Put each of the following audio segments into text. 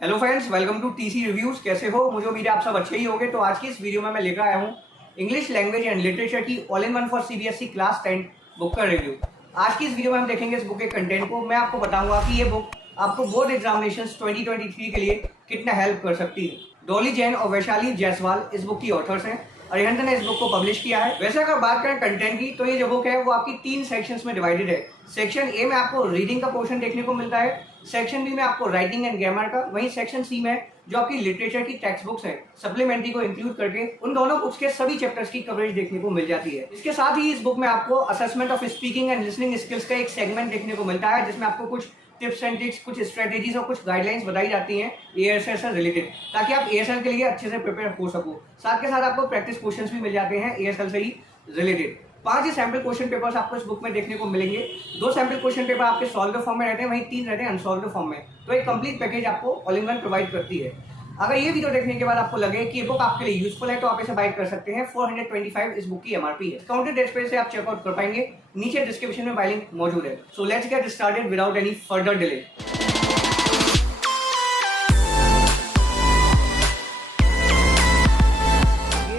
Hello friends, welcome to TC reviews. कैसे हो? मुझे उम्मीद है आप सब अच्छे ही होंगे। तो आज की इस वीडियो में मैं लेकर आया हूँ इंग्लिश लैंग्वेज एंड लिटरेचर की all in one for CBSE class 10 book का रिव्यू। आज की इस वीडियो में हम देखेंगे इस बुक के कंटेंट को। मैं आपको बताऊंगा कि ये बुक आपको बोर्ड एग्जामिनेशंस 2023 के लिए कितना हेल्प कर सकती है। डॉली जैन और वैशाली जायसवाल इस बुक की ऑथर्स हैं। अरिहंत ने इस बुक को पब्लिश किया है। वैसे अगर बात करें कंटेंट की, तो ये जो बुक है वो आपकी 3 सेक्शंस में डिवाइडेड है। सेक्शन ए में आपको रीडिंग का पोर्शन देखने को मिलता है, सेक्शन बी में आपको राइटिंग एंड ग्रामर का, वहीं सेक्शन सी में जो आपकी लिटरेचर की टेक्स्ट बुक्स है सप्लीमेंट्री को इंक्लूड करके उन दोनों बुक्स के सभी चैप्टर्स की कवरेज देखने को मिल जाती है। इसके साथ ही इस बुक में आपको assessment of speaking and listening skills का एक सेगमेंट देखने को मिलता है, जिसमें आपको कुछ टिप्स एंड ट्रिक्स, कुछ स्ट्रेटेजीज और कुछ गाइडलाइंस बताई जाती हैं एएसएल से रिलेटेड, ताकि आप एएसएल के लिए अच्छे से प्रिपेयर हो सको। साथ के साथ आपको प्रैक्टिस क्वेश्चंस भी मिल जाते हैं एएसएल से ही रिलेटेड। 5 ही सैम्पल क्वेश्चन पेपर्स आपको इस बुक में देखने को मिलेंगे। 2 सैम्पल क्वेश्चन पेपर आपके सॉल्व फॉर्म में रहते हैं, वहीं 3 रहते हैं अनसॉल्व फॉर्म में। तो एक कंप्लीट पैकेज आपको ऑल इन वन प्रोवाइड करती है। अगर ये वीडियो देखने के बाद आपको लगे कि ये बुक आपके लिए यूजफुल है, तो आप इसे बाय कर सकते हैं। 425 इस बुक की एमआरपी है। काउंटेड रेट पे से आप चेकआउट कर पाएंगे। नीचे डिस्क्रिप्शन में बाय लिंक मौजूद है। So let's get started without any further delay.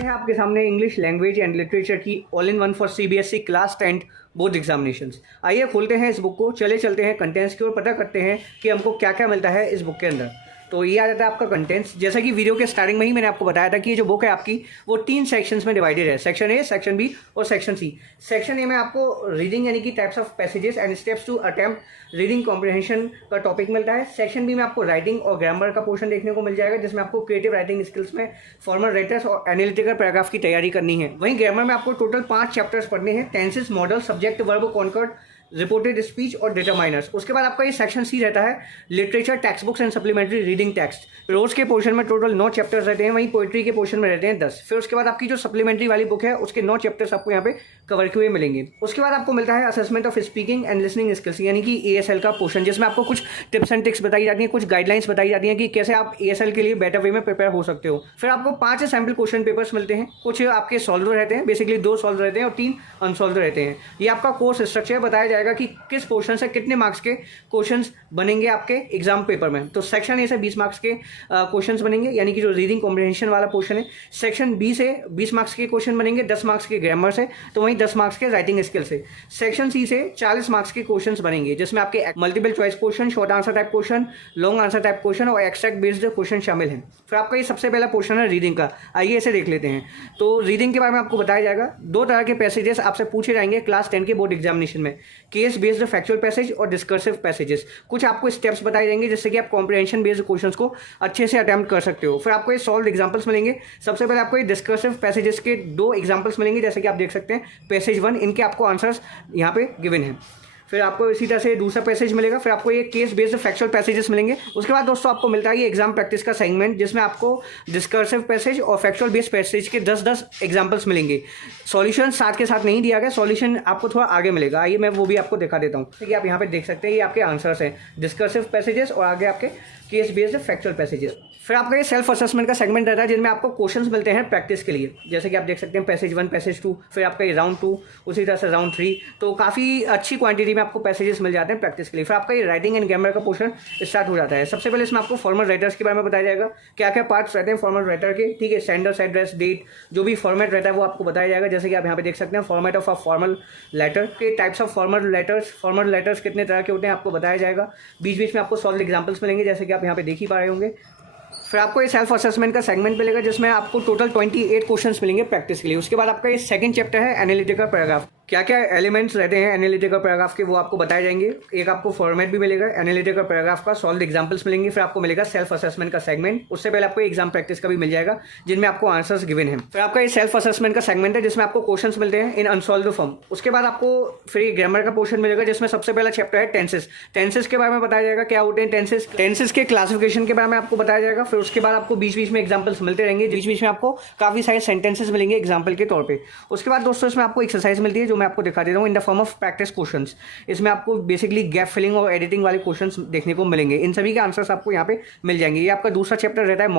आपके सामने इंग्लिश लैंग्वेज एंड लिटरेचर की all in one for CBSE class 10 board examinations. आइए खोलते हैं इस बुक को, चलते हैं कंटेंट्स की ओर, पता करते हैं कि हमको क्या क्या मिलता है इस बुक के अंदर। तो ये आ जाता है आपका कंटेंट्स। जैसा कि वीडियो के स्टार्टिंग में ही मैंने आपको बताया था कि ये जो बुक है आपकी वो 3 सेक्शंस में डिवाइडेड है, सेक्शन ए, सेक्शन बी और सेक्शन सी। सेक्शन ए में आपको रीडिंग यानी कि types of passages and steps to attempt reading comprehension का टॉपिक मिलता है। सेक्शन बी में आपको राइटिंग और ग्रामर का पोर्शन देखने को मिल जाएगा, जिसमें आपको क्रिएटिव राइटिंग स्किल्स में फॉर्मल राइटर्स और एनालिटिकल पैराग्राफ की तैयारी करनी है। वहीं ग्रामर में आपको टोटल 5 चैप्टर्स पढ़ने हैं, tenses, modal, subject, verb, concord, reported speech और डिटरमाइनर्स। उसके बाद आपका ये सेक्शन सी रहता है literature, text books and supplementary reading text. रोज के पोर्शन में टोटल 9 चैप्टर्स रहते हैं, वहीं पोइट्री के पोर्शन में रहते हैं 10। फिर उसके बाद आपकी जो सप्लीमेंट्री वाली बुक है उसके 9 चैप्टर्स आपको यहाँ पे कवर किए हुए मिलेंगे। उसके बाद आपको मिलता है assessment of speaking and listening skills यानी कि एएसएल का पोर्शन, जिसमें आपको कुछ टिप्स एंड ट्रिक्स बताई जाती हैं, कुछ गाइडलाइंस बताई जाती हैं कि कैसे आप एएसएल के लिए बेटर वे में प्रिपेयर हो सकते हो। फिर आपको 5 सैम्पल क्वेश्चन पेपर्स मिलते हैं, कुछ आपके सॉल्व रहते हैं, बेसिकली 2 सॉल्व रहते हैं और 3 अनसॉल्व रहते हैं। ये आपका कोर्स स्ट्रक्चर बताया जाएगा कि किस पोर्शन से कितने मार्क्स के क्वेश्चंस बनेंगे आपके एग्जाम पेपर में। तो सेक्शन ए से 20 मार्क्स के क्वेश्चंस बनेंगे, यानी कि जो रीडिंग कॉम्प्रिहेंशन वाला पोर्शन है। सेक्शन बी से 20 मार्क्स के क्वेश्चन बनेंगे, 10 मार्क्स के ग्रामर से, तो वहीं 10 मार्क्स के राइटिंग स्किल से। सेक्शन सी से 40 मार्क्स के क्वेश्चंस बनेंगे, जिसमें आपके multiple choice question, short answer type question, long answer type question और एक्सट्रैक्ट बेस्ड क्वेश्चन शामिल हैं। फिर आपका ये सबसे पहला पोर्शन है रीडिंग का। आइए इसे देख लेते हैं। तो रीडिंग के बारे में आपको बताया जाएगा। 2 तरह के पैसेजेस आपसे पूछे जाएंगे क्लास 10 के बोर्ड एग्जामिनेशन में, केस बेस्ड फैक्चुअल पैसेज और डिस्कर्सिव पैसेजेस। कुछ आपको स्टेप्स बताए जाएंगे जिससे कि आप कॉम्प्रिहेंशन बेस्ड क्वेश्चंस को अच्छे से अटेम्प्ट कर सकते हो। फिर आपको ये सॉल्व एग्जांपल्स मिलेंगे। सबसे पहले आपको ये डिस्कर्सिव पैसेजेस के 2 एग्जांपल्स मिलेंगे, जैसे कि आप देख सकते हैं पैसेज 1, इनके आपको आंसर्स यहाँ पे गिवन है। फिर आपको इसी तरह से दूसरा पैसेज मिलेगा। फिर आपको ये केस बेस्ड फैक्चुअल पैसेजेस मिलेंगे। उसके बाद दोस्तों आपको मिलता है ये एग्जाम प्रैक्टिस का सेगमेंट, जिसमें आपको डिस्कर्सिव पैसेज और फैक्चुअल बेस्ड पैसेज के 10-10 एग्जांपल्स मिलेंगे। सॉल्यूशन साथ के साथ नहीं दिया गया, सॉल्यूशन आपको थोड़ा आगे मिलेगा। आइए मैं वो भी आपको दिखा देता हूँ। ठीक है, आप यहाँ पे देख सकते हैं ये आपके आंसर्स हैं, डिस्कर्सिव पैसेजेस और आगे आपके केस बेस्ड फैक्चुअल पैसेजेस। फिर आपका ये सेल्फ असेसमेंट का सेगमेंट रहता है, जिनमें आपको क्वेश्चंस मिलते हैं प्रैक्टिस के लिए, जैसे कि आप देख सकते हैं पैसेज 1, पैसेज 2, फिर आपका ये राउंड 2, उसी तरह से राउंड 3। तो काफ़ी अच्छी क्वांटिटी में आपको पैसेजेस मिल जाते हैं प्रैक्टिस के लिए। फिर आपका ये राइटिंग एंड ग्रामर का पोर्शन स्टार्ट हो जाता है। सबसे पहले इसमें आपको फॉर्मल राइटर्स के बारे में बताया जाएगा, क्या क्या पार्ट्स रहते हैं फॉर्मल राइटर के। ठीक है, सेंडर्स, एड्रेस, डेट, जो भी फॉर्मेट रहता है वो आपको बताया जाएगा। जैसे कि आप यहाँ पे देख सकते हैं format of a formal letter के टाइप्स ऑफ फॉर्मल लेटर्स कितने तरह के होते हैं आपको बताया जाएगा। बीच बीच में आपको सॉल्व एग्जाम्पल्स मिलेंगे, जैसे कि आप यहाँ पे देख ही पा रहे होंगे। फिर आपको ये सेल्फ असेसमेंट का सेगमेंट मिलेगा, जिसमें आपको टोटल 28 क्वेश्चंस मिलेंगे प्रैक्टिस के लिए। उसके बाद आपका ये सेकंड चैप्टर है एनालिटिकल पैराग्राफ। क्या क्या एलिमेंट्स रहते हैं एनालिटिकल पैराग्राफ के वो आपको बताए जाएंगे। एक आपको फॉर्मेट भी मिलेगा एनालिटिकल पैराग्राफ का, सॉल्व एग्जांपल्स मिलेंगे। फिर आपको मिलेगा सेल्फ असेसमेंट का सेगमेंट। उससे पहले आपको एग्जाम प्रैक्टिस का भी मिल जाएगा, जिनमें आपको आंसर्स गिवन हैं। फिर आपका ये सेल्फ असेसमेंट का सेगमेंट है, जिसमें आपको क्वेश्चंस मिलते हैं इन अनसॉल्व्ड फॉर्म। उसके बाद आपको फिर ग्रामर का पोर्शन मिलेगा, जिसमें सबसे पहला चैप्टर है टेंसेस। टेंसेस के बारे में बताया जाएगा, क्या होते हैं टेंसेस के क्लासिफिकेशन के बारे में आपको बताया जाएगा। फिर उसके बाद आपको बीच बीच में एग्जाम्पल्स मिलते रहेंगे, बीच बीच में आपको काफी सारे सेंटेंसेस मिलेंगे एग्जाम्पल के तौर पर। उसके बाद दोस्तों इसमें आपको एक्सरसाइज मिलती है, जो मैं आपको दिखा देता हूँ in the form of practice questions. इसमें आपको बेसिकली गैप फिलिंग और एडिटिंग वाले क्वेश्चंस देखने को मिलेंगे। इन सभी के आंसर्स आपको यहाँ पे मिल जाएंगे। ये आपका दूसरा चैप्टर रहता है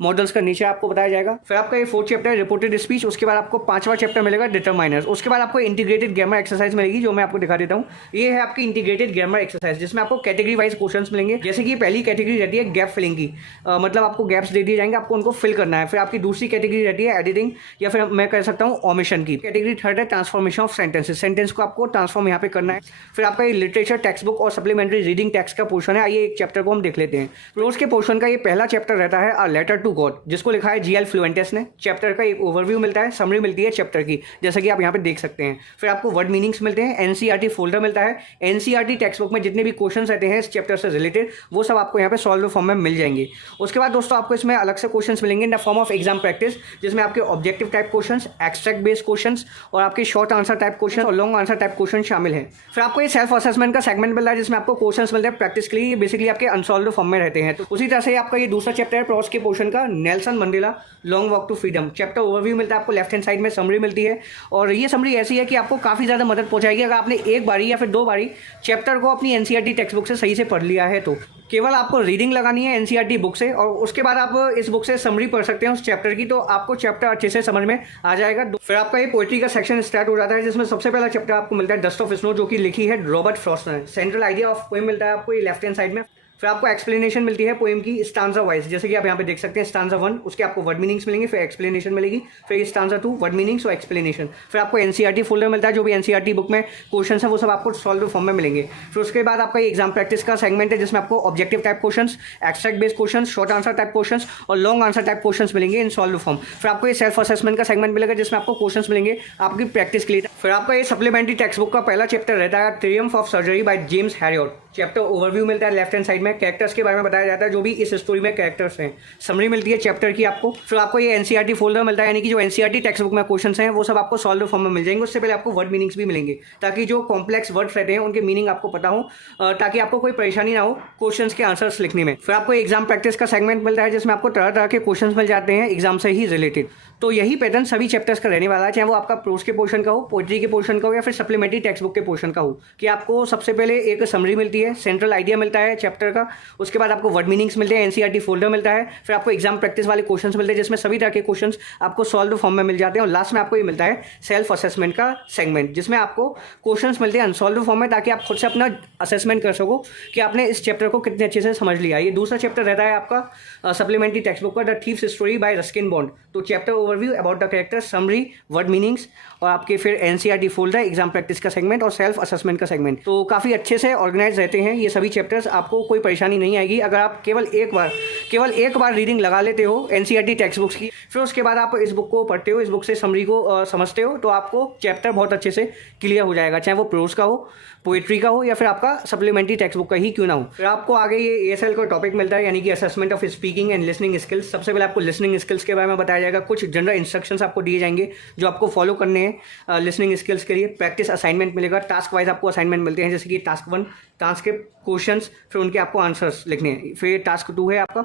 मॉडल्स का नीचे आपको बताया जाएगा। फिर आपका ये फोर्थ चैप्टर है रिपोर्टेड स्पीच। उसके बाद आपको पांचवा चैप्टर मिलेगा डिटरमाइनर्स। उसके बाद आपको इंटीग्रेटेड ग्रामर एक्सरसाइज मिलेगी, जो मैं आपको दिखा देता हूँ। ये है आपकी इंटीग्रेटेड ग्रामर एक्सरसाइज, जिसमें आपको कैटेगरी वाइज क्वेश्चंस मिलेंगे। जैसे कि पहली कैटेगरी रहती है गैप फिलिंग की, मतलब आपको गैप्स दे दिए जाएंगे, आपको उनको फिल करना है। फिर आपकी दूसरी कैटेगरी रहती है एडिटिंग या फिर मैं कह सकता हूँ ओमिशन की। कैटेगरी थर्ड है ट्रांसफॉर्मेशन ऑफ सेंटेंसेस, सेंटेंस को आपको ट्रांसफॉर्म यहाँ पे करना है। फिर आपका ये लिटरेचर टेक्स्ट बुक और सप्लीमेंट्री रीडिंग टेक्स्ट का पोर्शन है। आइए एक चैप्टर को हम देख लेते हैं। प्रोज के पोर्शन का ये पहला चैप्टर रहता है अ लेटर टू गॉड, जिसको लिखा है जीएल फ्लुएंटेस ने। चैप्टर का एक ओवरव्यू मिलता है, समरी मिलती है चैप्टर की, जैसा कि आप यहाँ पे देख सकते हैं। फिर आपको वर्ड मीनिंग्स मिलते हैं, एनसीईआरटी फोल्डर मिलता है। एनसीईआरटी टेक्स्ट बुक में जितने भी क्वेश्चन रहते हैं इस चैप्टर से रिलेटेड, वो सब आपको यहाँ पे सॉल्व फॉर्म में मिल जाएंगे। उसके बाद दोस्तों आपको इसमें अलग से क्वेश्चन मिलेंगे in the form of exam practice, जिसमें आपके objective type question, extract based question और आपके शॉर्ट आंसर टाइप क्वेश्चन और लॉन्ग आंसर टाइप क्वेश्चन शामिल है। फिर आपको ये सेल्फ असेसमेंट का सेगमेंट मिल रहा है, जिसमें आपको क्वेश्चन मिलते हैं प्रैक्टिस के लिए, बेसिकली आपके अनसॉल्व फॉर्म में रहते हैं। तो उसी तरह से आपका ये दूसरा चैप्टर है प्रॉस के पोर्शन का Nelson Mandela long walk to freedom. Chapter overview मिलता है आपको, लेफ्ट हैंड साइड में समरी मिलती है, और ये समरी ऐसी है कि आपको काफ़ी ज़्यादा मदद पहुंचाएगी अगर आपने एक बारी या फिर दो बारी चैप्टर को अपनी एनसीईआरटी टेक्स्ट बुक से सही से पढ़ लिया है। तो केवल आपको रीडिंग लगानी है एनसीईआरटी बुक से, और उसके बाद आप इस बुक से समरी पढ़ सकते हैं उस चैप्टर की, तो आपको चैप्टर अच्छे से समझ में आ जाएगा। फिर आपका ये पोएट्री का सेक्शन स्टार्ट हो जाता है, जिसमें सबसे पहला चैप्टर आपको मिलता है डस्ट ऑफ स्नो, जो कि लिखी है रॉबर्ट फ्रॉस्ट ने। सेंट्रल आइडिया ऑफ पोएम मिलता है आपको ये लेफ्ट हैंड साइड में। फिर आपको एक्सप्लेनेशन मिलती है पोएम की स्टांजा वाइज, जैसे कि आप यहाँ पे देख सकते हैं स्टांजा 1, उसके आपको वर्ड मीनिंग्स मिलेंगे, फिर एक्सप्लेनेशन मिलेगी। फिर स्टांजा 2 वर्ड मीनिंग्स और एक्सप्लेनेशन। फिर आपको एनसीईआरटी फोल्डर मिलता है, जो भी एनसीईआरटी बुक में क्वेश्चन है वो सब आपको सॉल्व फॉर्म में मिलेंगे। फिर उसके बाद आपका एग्जाम प्रैक्टिस का सेगमेंट है, जिसमें आपको objective type question, extract based question, short answer type question और लॉन्ग आंसर टाइप क्वेश्चन मिलेंगे इन सॉल्व फॉर्म। फिर आपको ये सेल्फ असेसमेंट का सेगमेंट मिलेगा, जिसमें आपको क्वेश्चन मिलेंगे आपकी प्रैक्टिस के लिए। फिर आपका ये सप्लीमेंट्री टेक्स्ट बुक का पहला चैप्टर रहता है Triumph of surgery by James Harriet. Chapter overview मिलता है लेफ्ट हैंड साइड में, कैरेक्टर्स के बारे में बताया जाता है जो भी इस स्टोरी में कैरेक्टर्स हैं। समरी मिलती है चैप्टर की आपको। फिर आपको ये एनसीईआरटी फोल्डर मिलता है, यानी कि जो एनसीईआरटी टेक्स्ट बुक में क्वेश्चंस हैं वो सब आपको सॉल्व फॉर्म में मिल जाएंगे। उससे पहले आपको वर्ड मीनिंग्स भी मिलेंगे, ताकि जो कॉम्प्लेक्स वर्ड्स रहते हैं उनके मीनिंग आपको पता हो, ताकि आपको कोई परेशानी ना हो क्वेश्चंस के आंसर्स लिखने में। फिर आपको एग्जाम प्रैक्टिस का सेगमेंट मिलता है, जिसमें आपको तरह तरह के क्वेश्चंस मिल जाते हैं एग्जाम से ही रिलेटेड। तो यही पैटर्न सभी चैप्टर्स का रहने वाला है, चाहे वो आपका प्रोज के पोर्शन का हो, पोएट्री के पोर्शन का हो, या फिर सप्लीमेंट्री टेक्स्ट बुक के पोर्शन का हो। कि आपको सबसे पहले एक समरी मिलती है, सेंट्रल आइडिया मिलता है चैप्टर का, उसके बाद आपको वर्ड मीनिंग्स मिलते हैं, एनसीईआरटी फोल्डर मिलता है, फिर आपको एग्जाम प्रैक्टिस वाले क्वेश्चंस मिलते हैं, जिसमें सभी तरह के क्वेश्चंस आपको सॉल्व फॉर्म में मिल जाते हैं। और लास्ट में आपको ये मिलता है सेल्फ असेसमेंट का सेगमेंट, जिसमें आपको क्वेश्चंस मिलते हैं अनसॉल्व फॉर्म में, ताकि आप खुद से अपना असेसमेंट कर सको कि आपने इस चैप्टर को कितने अच्छे से समझ लिया। ये दूसरा चैप्टर रहता है आपका सप्लीमेंट्री टेक्स्ट बुक का the thief's story by Ruskin Bond. तो chapter overview about the character, summary, word meanings और आपके फिर एनसीईआरटी फोल्डर, एग्जाम प्रैक्टिस का सेगमेंट और सेल्फ असेसमेंट का सेगमेंट। तो काफ़ी अच्छे से ऑर्गेनाइज रहते हैं ये सभी चैप्टर्स, आपको कोई परेशानी नहीं आएगी अगर आप केवल एक बार रीडिंग लगा लेते हो एनसीईआरटी टेक्स्ट बुक्स की, फिर उसके बाद आप इस बुक को पढ़ते हो, इस बुक से समरी को समझते हो, तो आपको चैप्टर बहुत अच्छे से क्लियर हो जाएगा, चाहे वो प्रोज का हो, पोएट्री का हो, या फिर आपका सप्लीमेंट्री टेक्स्ट बुक का ही क्यों ना हो। फिर आपको आगे ये एएसएल का टॉपिक मिलता है, यानी कि assessment of speaking and listening skills. सबसे पहले आपको लिसनिंग स्किल्स के बारे में बताया जाएगा, कुछ जनरल इंस्ट्रक्शंस आपको दिए जाएंगे जो आपको फॉलो करने हैं लिसनिंग स्किल्स के लिए। प्रैक्टिस असाइनमेंट मिलेगा, टास्क वाइज आपको असाइनमेंट मिलते हैं, जैसे कि टास्क 1 ट्रांसक्रिप्ट क्वेश्चंस, फिर उनके आपको आंसर्स लिखने हैं। फिर टास्क 2 है आपका,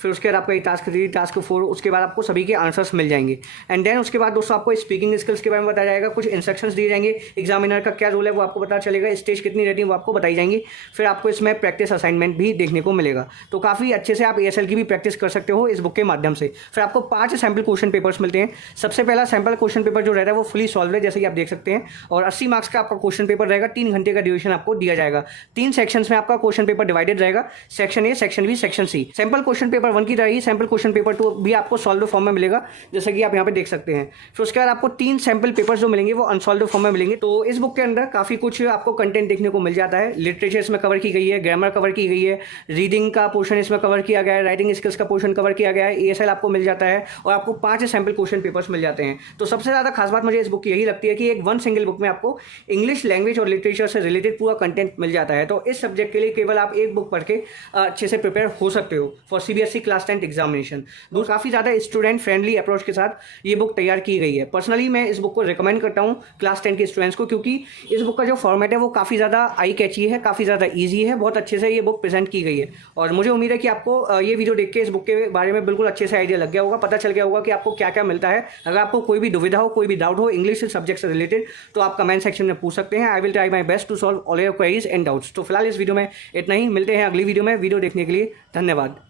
फिर उसके बाद आपका ये टास्क 3, टास्क 4, उसके बाद आपको सभी के आंसर्स मिल जाएंगे। एंड देन उसके बाद दोस्तों आपको स्पीकिंग स्किल्स के बारे में बताया जाएगा, कुछ इंस्ट्रक्शंस दिए जाएंगे, एग्जामिनर का क्या रोल है वो आपको पता चलेगा, स्टेज कितनी रहती है वो आपको बताई जाएंगी। फिर आपको इसमें प्रैक्टिस असाइनमेंट भी देखने को मिलेगा। तो काफ़ी अच्छे से आप एएसएल की भी प्रैक्टिस कर सकते हो इस बुक के माध्यम से। फिर आपको 5 सैम्पल क्वेश्चन पेपर्स मिलते हैं। सबसे पहला सैम्पल क्वेश्चन पेपर जो रहता है वो फुली सॉल्व है, जैसे कि आप देख सकते हैं, और 80 मार्क्स का आपका क्वेश्चन पेपर रहेगा। 3 घंटे का ड्यूरेशन आपको दिया जाएगा। 3 सेक्शंस में आपका क्वेश्चन पेपर डिवाइडेड रहेगा, section A, section B, section C. Sample question paper 1 की तरह ही सैम्पल क्वेश्चन पेपर 2 भी आपको सॉल्व फॉर्म में मिलेगा, जैसा कि आप यहाँ पे देख सकते हैं। फिर उसके बाद आपको 3 सैम्पल पेपर्स जो मिलेंगे वो अनसॉल्व फॉर्म में मिलेंगे। तो इस बुक के अंदर काफ़ी कुछ आपको कंटेंट देखने को मिल जाता है। लिटरेचर इसमें कवर की गई है, ग्रामर कवर की गई है, रीडिंग का पोर्शन इसमें कवर किया गया है, राइटिंग स्किल्स का पोर्शन कवर किया गया है, एएसएल आपको मिल जाता है, और आपको 5 सैम्पल क्वेश्चन पेपर्स मिल जाते हैं। तो सबसे ज़्यादा खास बात मुझे इस बुक की यही लगती है कि एक वन सिंगल बुक में आपको इंग्लिश लैंग्वेज और लिटरेचर से रिलेटेड पूरा कंटेंट मिल जाता है। तो इस सब्जेक्ट के लिए केवल आप एक बुक पढ़ के अच्छे से प्रिपेयर हो सकते हो फॉर सीबीएसई क्लास 10 एग्जामिनेशन। काफ़ी ज़्यादा स्टूडेंट फ्रेंडली अप्रोच के साथ ये बुक तैयार की गई है। पर्सनली मैं इस बुक को रिकमेंड करता हूँ क्लास 10 के स्टूडेंट्स को, क्योंकि इस बुक का जो फॉर्मेट है वो काफ़ी ज़्यादा आई कैची है, काफ़ी ज़्यादा ईजी है, बहुत अच्छे से ये बुक प्रेजेंट की गई है। और मुझे उम्मीद है कि आपको ये वीडियो देख के इस बुक के बारे में बिल्कुल अच्छे से आइडिया लग गया होगा, पता चल गया होगा कि आपको क्या क्या मिलता है। अगर आपको कोई भी दुविधा हो, कोई भी डाउट हो इंग्लिश सब्जेक्ट से रिलेटेड, तो आप कमेंट सेक्शन में पूछ सकते हैं। I will try my best to solve all your queries and doubts. तो फिलहाल इस वीडियो में इतना ही, मिलते हैं अगली वीडियो में। वीडियो देखने के लिए धन्यवाद।